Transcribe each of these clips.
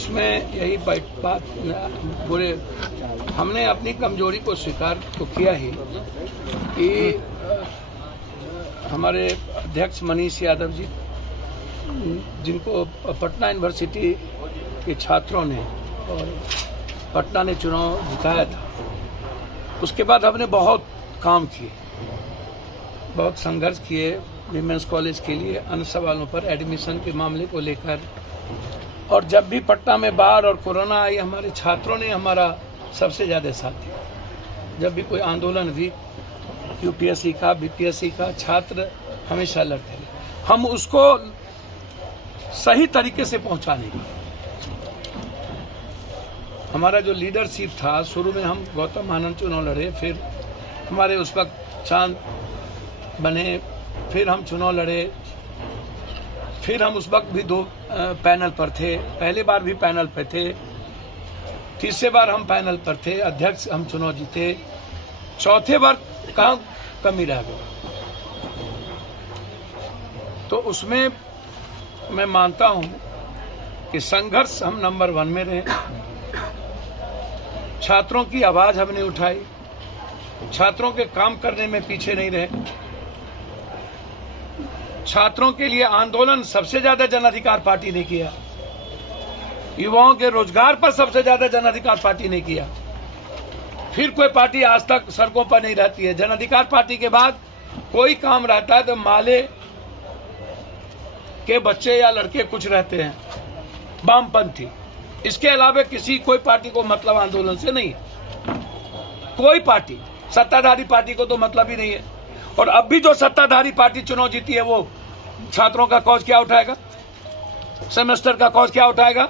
इसमें यही बात पूरे हमने अपनी कमजोरी को स्वीकार तो किया ही कि हमारे अध्यक्ष मनीष यादव जी, जिनको पटना यूनिवर्सिटी के छात्रों ने और पटना ने चुनाव जिताया था, उसके बाद हमने बहुत काम किए, बहुत संघर्ष किए विमेंस कॉलेज के लिए, अन्य सवालों पर, एडमिशन के मामले को लेकर। और जब भी पटना में बाढ़ और कोरोना आई, हमारे छात्रों ने हमारा सबसे ज़्यादा साथ दिया। जब भी कोई आंदोलन हुई, यूपीएससी का, बीपीएससी का, छात्र हमेशा लड़ते रहे। हम उसको सही तरीके से पहुंचाने की, हमारा जो लीडरशिप था, शुरू में हम गौतम आनंद चुनाव लड़े, फिर हमारे उस वक्त चांद बने, फिर हम चुनाव लड़े, फिर हम उस वक्त भी 2 पैनल पर थे, पहली बार भी पैनल पर थे, तीसरे बार हम पैनल पर थे, अध्यक्ष हम चुनाव जीते, चौथे बार कहाँ कमी रह गई। तो उसमें मैं मानता हूं कि संघर्ष हम नंबर 1 में रहे। छात्रों की आवाज हमने उठाई, छात्रों के काम करने में पीछे नहीं रहे। छात्रों के लिए आंदोलन सबसे ज्यादा जन अधिकार पार्टी ने किया, युवाओं के रोजगार पर सबसे ज्यादा जन अधिकार पार्टी ने किया। फिर कोई पार्टी आज तक सड़कों पर नहीं रहती है। जन अधिकार पार्टी के बाद कोई काम रहता है तो माले के बच्चे या लड़के कुछ रहते हैं, वामपंथी। इसके अलावा कोई पार्टी को मतलब आंदोलन से नहीं है। कोई पार्टी, सत्ताधारी पार्टी को तो मतलब ही नहीं है। और अब भी जो सत्ताधारी पार्टी चुनाव जीती है, वो छात्रों का कॉज क्या उठाएगा, सेमेस्टर का कॉज क्या उठाएगा,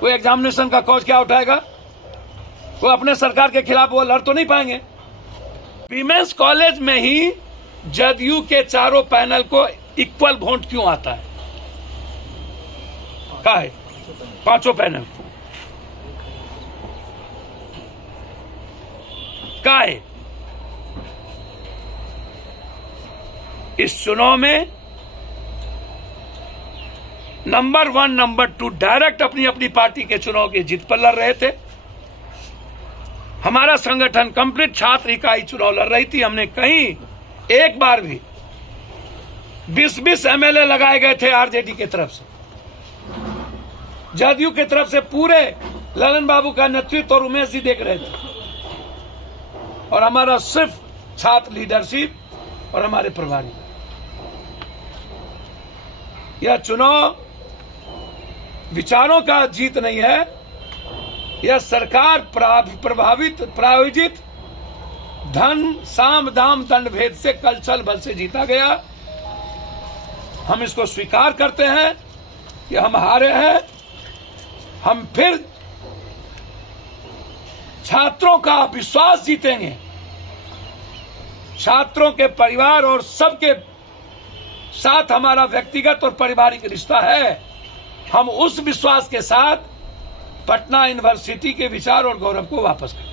कोई एग्जामिनेशन का कॉज क्या उठाएगा, वो अपने सरकार के खिलाफ वो लड़ तो नहीं पाएंगे। वीमेंस कॉलेज में ही जदयू के चारों पैनल को इक्वल वोट क्यों आता है? क्या है? 5 पैनल क्या है? इस चुनाव में नंबर 1, नंबर 2 डायरेक्ट अपनी अपनी पार्टी के चुनाव की जीत पर लड़ रहे थे। हमारा संगठन कंप्लीट छात्र इकाई चुनाव लड़ रही थी। हमने कहीं एक बार भी 20-20 एमएलए लगाए गए थे आरजेडी की तरफ से, जदयू की तरफ से पूरे ललन बाबू का नेतृत्व और उमेश जी देख रहे थे। और हमारा सिर्फ छात्र लीडरशिप और हमारे प्रभारी। यह चुनाव विचारों का जीत नहीं है, यह सरकार प्रायोजित धन, साम, दाम, दंड भेद से, कल छल बल से जीता गया। हम इसको स्वीकार करते हैं कि हम हारे हैं। हम फिर छात्रों का विश्वास जीतेंगे। छात्रों के परिवार और सबके साथ हमारा व्यक्तिगत और पारिवारिक रिश्ता है। हम उस विश्वास के साथ पटना यूनिवर्सिटी के विचार और गौरव को वापस करें।